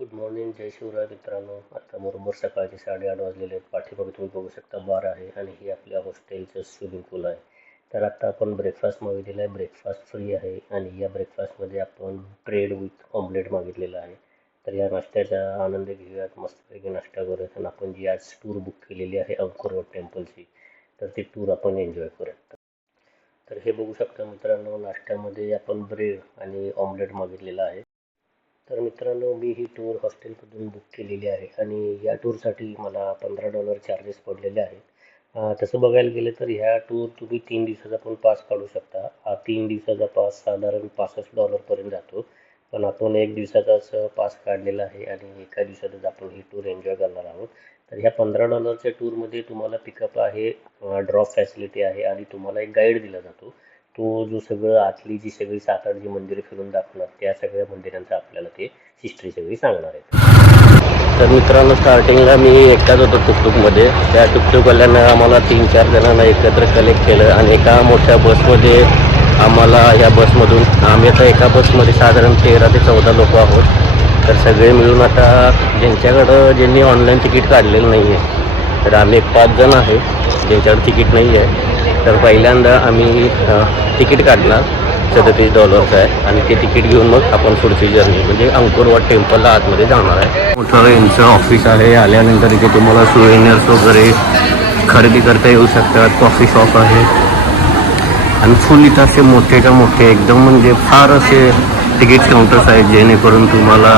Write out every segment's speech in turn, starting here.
Good morning, जय शिवराय मित्रांनो. आता बरोबर सकाळचे 8:30 वाजलेले आहेत. पाठीमागे तुम्ही बघू शकता बार आहे आणि हे आपल्या हॉस्टेलचं स्विमिंग पूल आहे. तर आता आपण ब्रेकफास्ट मागितलेला आहे. ब्रेकफास्ट फ्री आहे आणि या ब्रेकफास्टमध्ये आपण ब्रेड विथ ऑमलेट मागितलेला आहे. तर या नाश्त्याचा आनंद घेऊयात, मस्तपैकी नाश्ता करूयात आणि आपण जी आज टूर बुक केलेली आहे अंकुरवट टेम्पलची, तर ती टूर आपण एन्जॉय करूयात. तर हे बघू शकता मित्रांनो, नाश्त्यामध्ये आपण ब्रेड आणि ऑमलेट मागितलेला आहे. तर मित्रांनो, मी ही टूर हॉस्टेलमधून बुक केलेली आहे आणि या टूरसाठी मला $15 चार्जेस पडलेले आहेत. तसं बघायला गेलं तर ह्या टूर तुम्ही 3 दिवसाचा पण पास काढू शकता. हा 3 दिवसाचा पास साधारण $65 जातो, पण आपण 1 दिवसाचाच पास काढलेला आहे आणि एका दिवसातच आपण ही टूर एन्जॉय करणार आहोत. तर ह्या $15च्या टूरमध्ये तुम्हाला पिकअप आहे, ड्रॉप फॅसिलिटी आहे आणि तुम्हाला एक गाईड दिला जातो. तो जो सगळं आतली जी सगळी 7-8 जी मंदिरं फिरून दाखवणार, त्या सगळ्या मंदिरांचं आपल्याला ते हिस्ट्री सगळी सांगणार आहे. तर मित्रांनो, स्टार्टिंगला मी एकटाच होतो टुकटुकमध्ये. त्या टुकटुकवाल्यानं आम्हाला 3-4 जणांना एकत्र कलेक्ट केलं आणि एका मोठ्या बसमध्ये आम्हाला या बसमधून, आम्ही आता एका बसमध्ये साधारण 13 ते 14 लोक आहोत. तर सगळे मिळून आता ज्यांनी ऑनलाईन तिकीट काढलेलं नाही आहे, तर आम्ही 5 जण आहे ज्यांच्याकडे तिकीट नाही आहे. तर पहिल्यांदा आम्ही तिकीट काढणार, $37 आहे आणि ते तिकीट घेऊन मग आपण पुढची जर्नी म्हणजे अंकुरवट टेम्पलला आतमध्ये जाणार आहे. मोठं यांचं ऑफिस आहे. आल्यानंतर इथे तुम्हाला सुवेनियर्स वगैरे खरेदी करता येऊ शकतात. कॉफी शॉप आहे आणि फुल इथं असे मोठेच्या मोठे एकदम म्हणजे फार असे तिकीट काउंटर्स आहेत, जेणेकरून तुम्हाला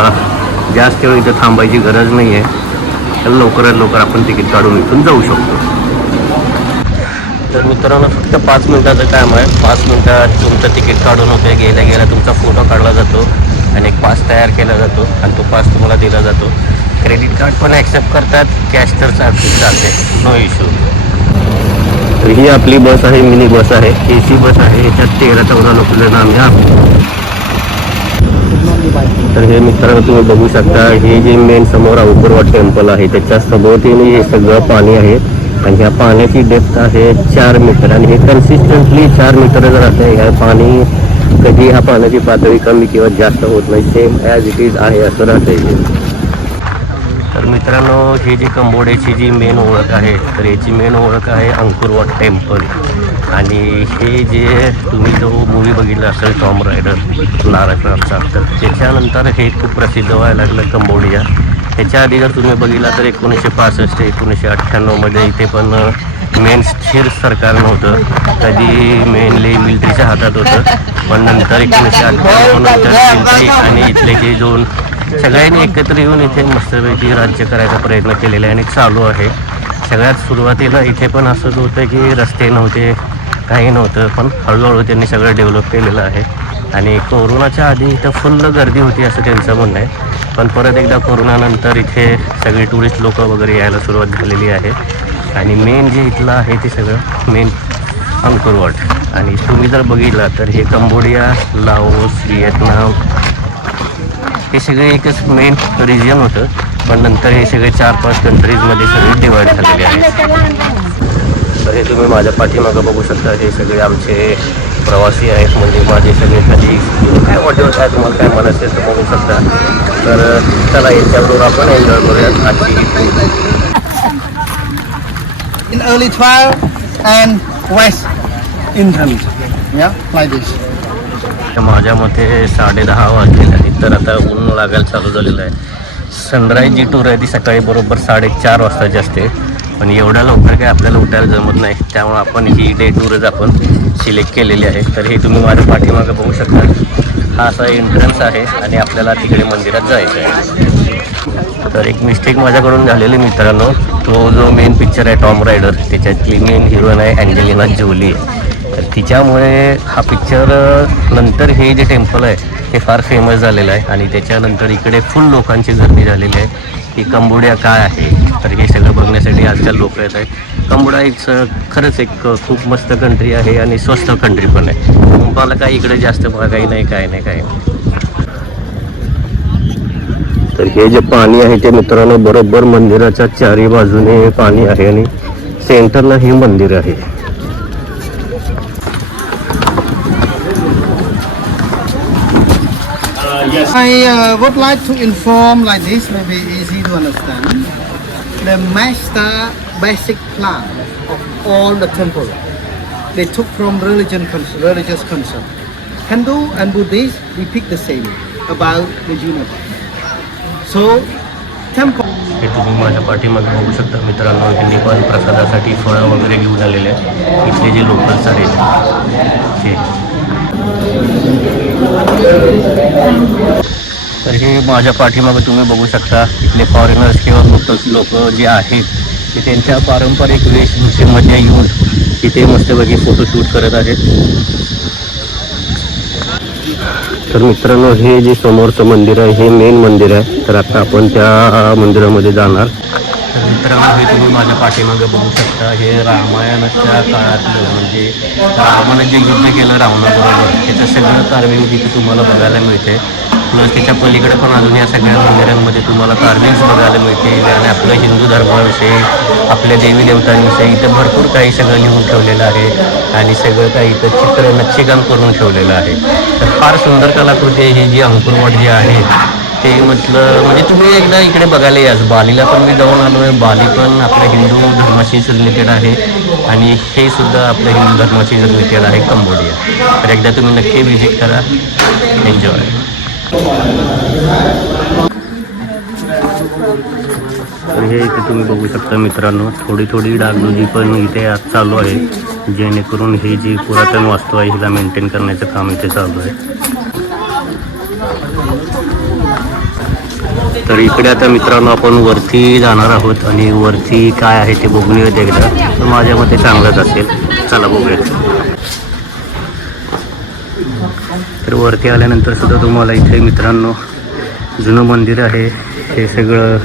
जास्त वेळ इथं थांबायची गरज नाही आहे. तर लवकरात लवकर आपण तिकीट काढून इथून जाऊ शकतो. तर मित्रांनो, फक्त 5 मिनिटाचं काम आहे. 5 मिनिटात तुमचं तिकीट काढून होते. गेल्या गेल्या तुमचा फोटो काढला जातो आणि एक पास तयार केला जातो आणि तो पास तुम्हाला दिला जातो. क्रेडिट कार्ड पण ॲक्सेप्ट करतात, कॅश तर चालते, नो इश्यू. तर ही आपली बस आहे, मिनी बस आहे, AC बस आहे. याच्यात 13-14 लोक आम्ही आहोत. तर हे मित्रांनो, तुम्ही बघू शकता, हे जे मेन समोर अंकुरवट टेम्पल आहे त्याच्या सभोवतीने हे सगळं पाणी आहे आणि ह्या पाण्याची डेप्थ आहे 4 मीटर आणि हे कन्सिस्टंटली 4 मीटरच राहते. ह्या पाणी कधी ह्या पाण्याची पातळी कमी किंवा जास्त होत नाही, सेम ॲज इट इज आहे असं राहते. तर मित्रांनो, ही जी कंबोड्याची जी मेन ओळख आहे, तर याची मेन ओळख आहे अंकुरवट टेम्पल. आणि हे जे तुम्ही जो मूवी बघितला असेल टॉम रायडर लारा क्राफ्टचा, तर त्याच्यानंतर हे खूप प्रसिद्ध व्हायला लागलं कंबोडिया. त्याच्या आधी जर तुम्ही बघितला तर 1965 ते 1998मध्ये इथे पण मेन स्थिर सरकार नव्हतं. कधी मेनली मिलिटरीच्या हातात होतं, पण नंतर 1998 नंतर मिलिटरी आणि इथले जे दोन सगळ्यांनी एकत्र येऊन इथे मस्तपैकी राज्य करायचा प्रयत्न केलेला आहे आणि चालू आहे. सगळ्यात सुरुवातीला इथे पण असंच होतं की रस्ते नव्हते, काही नव्हतं, पण हळूहळू त्यांनी सगळं डेव्हलप केलेलं आहे. आणि कोरोनाच्या आधी इथं फुल्ल गर्दी होती असं त्यांचं म्हणणं आहे, पण परत एकदा कोरोनानंतर इथे सगळे टुरिस्ट लोक वगैरे यायला सुरुवात झालेली आहे. आणि मेन जे इथलं आहे ते सगळं मेन अंकुरवट. आणि तुम्ही जर बघितलं तर हे कंबोडिया, लाओस, व्हिएतनाम हे सगळे एकच मेन रिजन होतं, पण नंतर हे सगळे 4-5 कंट्रीजमध्ये सगळे डिवाईड झालेले आहेत. तर हे तुम्ही माझ्या पाठीमागं बघू शकता, हे सगळे आमचे प्रवासी आहेत, म्हणजे माझे सगळे कधी काय वाटेल काय तुम्हाला काय म्हणत असेल तर बघू शकता. तर चला याच्याबरोबर आपण एन्जॉय करूयात आजची ही tour. In early 12 and west entrance, yeah, like this. माझ्या मते 10:30 वाजलेले आहेत. तर आता ऊन लागायला चालू झालेलं आहे. सनराईज जी टूर आहे ती सकाळी बरोबर 4:30 वाजताची असते, पण एवढ्या लवकर काय आपल्याला उठायला जमत नाही, त्यामुळे आपण ही डे टूरच आपण सिलेक्ट केलेली आहे. तर हे तुम्ही माझ्या पाठीमागं बघू शकता, हा असा एंट्रन्स आहे आणि आपल्याला तिकडे मंदिरात जायचं आहे. तर एक मिस्टेक माझ्याकडून झालेली मित्रांनो, तो जो मेन पिक्चर आहे टॉम रायडर, त्याच्यातली मेन हिरोईन आहे अँजेलिना जोली. तर तिच्यामुळे हा पिक्चर नंतर हे जे टेम्पल आहे हे फार फेमस झालेलं आहे आणि त्याच्यानंतर इकडे फुल लोकांची गर्दी झालेली आहे की कंबोडिया काय आहे. तर हे सगळं बघण्यासाठी आजकाल लोक येत आहेत. कंबोडिया खरंच एक खूप मस्त कंट्री आहे आणि स्वस्त कंट्री पण आहे. तुम्हाला काही इकडे जास्त काही नाही, काय नाही, काय नाही. तर हे जे पाणी आहे ते मित्रांनो बरोबर मंदिराच्या चारी बाजूने पाणी आहे आणि सेंटरला हे मंदिर आहे. Yes, I would like to inform like this, maybe easy to understand. The master basic plan of all the temple, they took from religious concept. Hindu and Buddhist, we pick the same about the universe. So, temple. हे तुम्ही माझ्या पाठीमागे बघू शकता मित्रांनो, हे नेपाळी प्रसादासाठी फळं वगैरे घेऊन आलेले आहेत. इथले जे लोकल्स आहेत ते. तर हे माझ्या पाठीमागे तुम्ही बघू शकता इथले फॉरेनर्स किंवा लोक जे आहेत ते त्यांच्या पारंपरिक वेशभूषेमध्ये येऊन तिथे मस्तपैकी फोटोशूट करत आहेत. तर मित्रांनो, हे जे समोरचं मंदिर आहे हे मेन मंदिर आहे. तर आता आपण त्या मंदिरामध्ये जाणार. तर मित्रांनो, हे तुम्ही माझ्या पाठीमागे बघू शकता, हे रामायणाच्या काळातलं म्हणजे रामानं जे युद्ध केलं रावणाबरोबर त्याचं सगळं कार्विंग तिथे तुम्हाला बघायला मिळते. प्लस त्याच्या पलीकडे पण अजून या सगळ्या मंदिरांमध्ये तुम्हाला कार्विंग्स बघायला मिळते. आणि आपल्या हिंदू धर्माविषयी, आपल्या देवी देवतांविषयी इथं भरपूर काही सगळं लिहून ठेवलेलं आहे. आणि सगळं काही इथं चित्र नक्षीकाम करून ठेवलेलं आहे. तर फार सुंदर कलाकृती आहे ही जी अंकुरवाट जी आहे ते. म्हटलं म्हणजे तुम्ही एकदा इकडे बघायला याच. बालीला पण मी जाऊन आलो आहे. बाली पण आपल्या हिंदू धर्माशीच रिलेटेड आहे आणि हे सुद्धा आपल्या हिंदू धर्माशी रिलेटेड आहे, कंबोडिया. तर एकदा तुम्ही नक्की व्हिजिट करा. एन्जॉय. तर हे इथे तुम्ही बघू शकता मित्रांनो, थोडी थोडी डागडुजी पण इथे आज चालू आहे, जेणेकरून ही जी पुरातन वास्तू आहे हिला मेंटेन करण्याचं काम इथे चालू आहे. तर इकडे आता मित्रांनो आपण वरती जाणार आहोत आणि वरती काय आहे ते बघून येत एकदा. तर माझ्या मते चांगलंच असेल. चला बघूया. तर वरती आल्यानंतर सुद्धा तुम्हाला इथे मित्रांनो जुनं मंदिर आहे. हे सगळं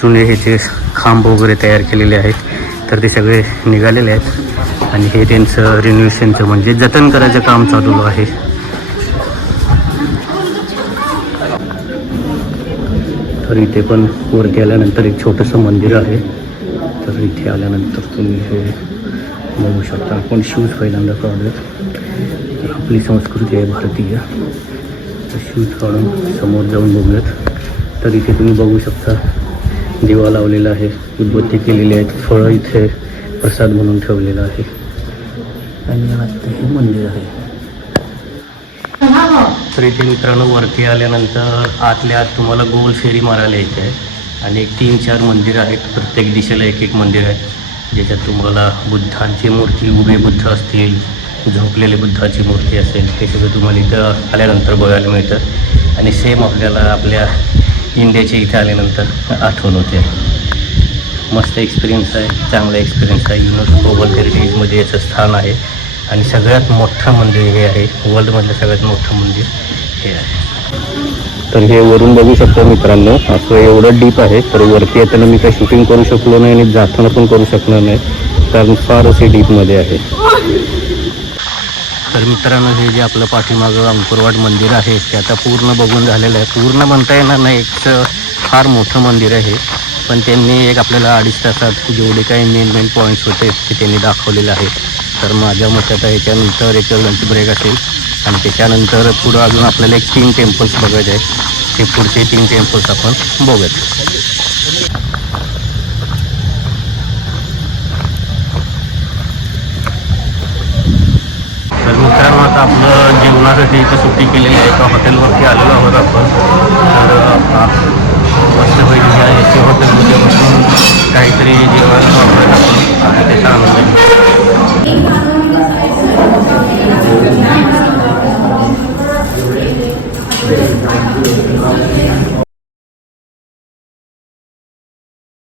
जुने ह्याचे खांब वगैरे तयार केलेले आहेत. तर ते सगळे निघालेले आहेत आणि हे त्यांचं रिन्युएशनचं म्हणजे जतन करायचं काम चालू आहे. तर इथे पण वरती आल्यानंतर एक छोटंसं मंदिर आहे. तर इथे आल्यानंतर तुम्ही हे बघू शकता. आपण शूज पहिल्यांदा काढूयात. आपली संस्कृती आहे भारतीय. तर शूज काढून समोर जाऊन बघूयात. तर इथे तुम्ही बघू शकता दिवा लावलेला आहे, उदबत्ती केलेली आहेत, फळं इथे प्रसाद म्हणून ठेवलेला आहे आणि आता हे मंदिर आहे. तर इथे मित्रांनो वरती आल्यानंतर आतल्या आत तुम्हाला गोल फेरी मारायला येते आहे आणि एक 3-4 मंदिर आहेत. प्रत्येक दिशेला एक एक मंदिर आहे, ज्याच्यात तुम्हाला बुद्धांची मूर्ती, उभे बुद्ध असतील, झोपलेले बुद्धाची मूर्ती असेल, हे सगळं तुम्हाला इथं आल्यानंतर बघायला मिळतं. आणि सेम आपल्याला आपल्या इंडियाच्या इथे आल्यानंतर आठवण होते. मस्त एक्सपिरियन्स आहे, चांगला एक्सपिरियन्स आहे. युनेस्को वर्ल्ड हेरिटेजमध्ये याचं स्थान आहे आणि सगळ्यात मोठं मंदिर हे आहे. वर्ल्डमधलं सगळ्यात मोठं मंदिर हे आहे. तर हे वरून बघू शकतो मित्रांनो, असं एवढं डीप आहे. तर वरती येताना मी काही शूटिंग करू शकलो नाही आणि जाताना पण करू शकणार नाही, कारण फार असे डीपमध्ये आहे. तर मित्रांनो, हे जे आपलं पाठीमागं अंकुरवाट मंदिर आहे ते आता पूर्ण बघून झालेलं आहे. पूर्ण म्हणता येणार नाही, एक फार मोठं मंदिर आहे. पण त्यांनी एक आपल्याला 2.5 तासात जेवढे काही मेन पॉईंट्स होते ते त्यांनी दाखवलेले आहे. तर माझ्या मतात ह्याच्यानंतर एक लंच ब्रेक असेल आणि त्याच्यानंतर पुढं अजून आपल्याला एक 3 टेम्पल्स बघायचे आहेत. ते पुढचे 3 टेम्पल्स आपण बघूयात. तर मित्रांनो, आता आपलं जेवणासाठी इथं सुट्टी केलेली आहे. एका हॉटेलवरती आलेलो आहोत आपण. तर मस्तपैकी या एसी हॉटेलमध्ये बसून काहीतरी जेवायला वापरत आपण आणि त्याचा आनंद